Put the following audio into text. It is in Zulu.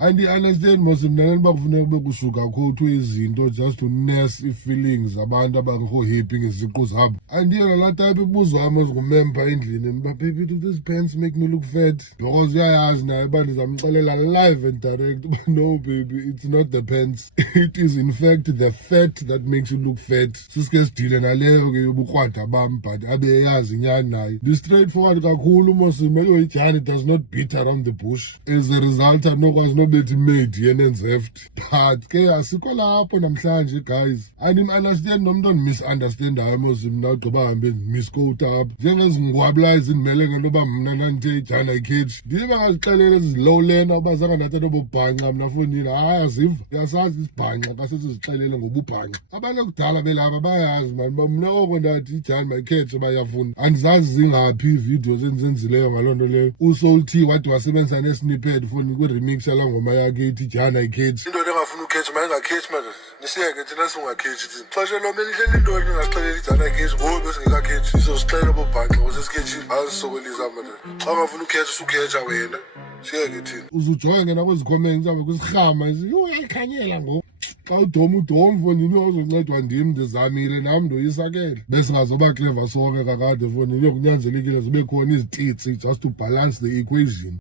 Andi-understand mos mna uba kufuneka kube kusugarcoathwe izinto just to nurse ii-feelings zabantu abangekho happy ngeziqu zabo. Andiyo nalaa type ibuzo wam ozingumemba endlini uba baby do these pants make me look fat, because uyayazi naye uba ndizamxelela live and direct uba no baby, it's not the pants it is in fact the fat that makes you look fat. Sisike sidile naleyo ke yobukrwada bam, but abe eyazi inyani naye. Ndi-straightforward kakhulu mos ijani does not beat around the bush. As a result andinokwazi nobethi imade yenenzeft, but ke asikho lapho namhlanje guys. Andim-understand nomntu ondimisunderstandayo mos mna ugqiba hambe misquota apha njengezingwabulayo ezindimele ngento yoba mna ndandithe ijana ikhetshi. Ndiye bangazixelela ezilow lena uba zange ndathatha obubhanxa mna fondini. Hayi aziva, yasazi isibhanxa xa sesizixelele ngobubhanxa. Abantu akudala belapha bayazi mani uba mna oko ndathi ijani mayikhetshi bayafunda. Andizazi zingaphi iividiyozi endizenzileyo ngaloo nto leyo. uSoul T wade wasebenzisa nesnippet fondini kwiremix yalaa ngoma yakhe ithi ijana ikhetshi. Indoda engafuna ukhetshi mayingakhetshi manje, nisiyeke thina singakhetshi thina. Xesha lombe lihleli indoda ingasixelela ijana ikhetshi ngoku besingekakhetshi. Sizosixelela obubhanxa ukuze sikhethile. Azisokolisa manje. Xa ungafuna ukhetha usukhetsha wena. Siyeke thina. Uzujoyinge nakwezi comments apha kwisirhama uyayikhanyela ngoku. Xa udoma fondini uzoncedwa ndim, ndizamile nam ndoyisakele. Besingazoba clever sonke kakade fondini, kuyokunyanzelekile zibe khona izititsi just to balance the equation.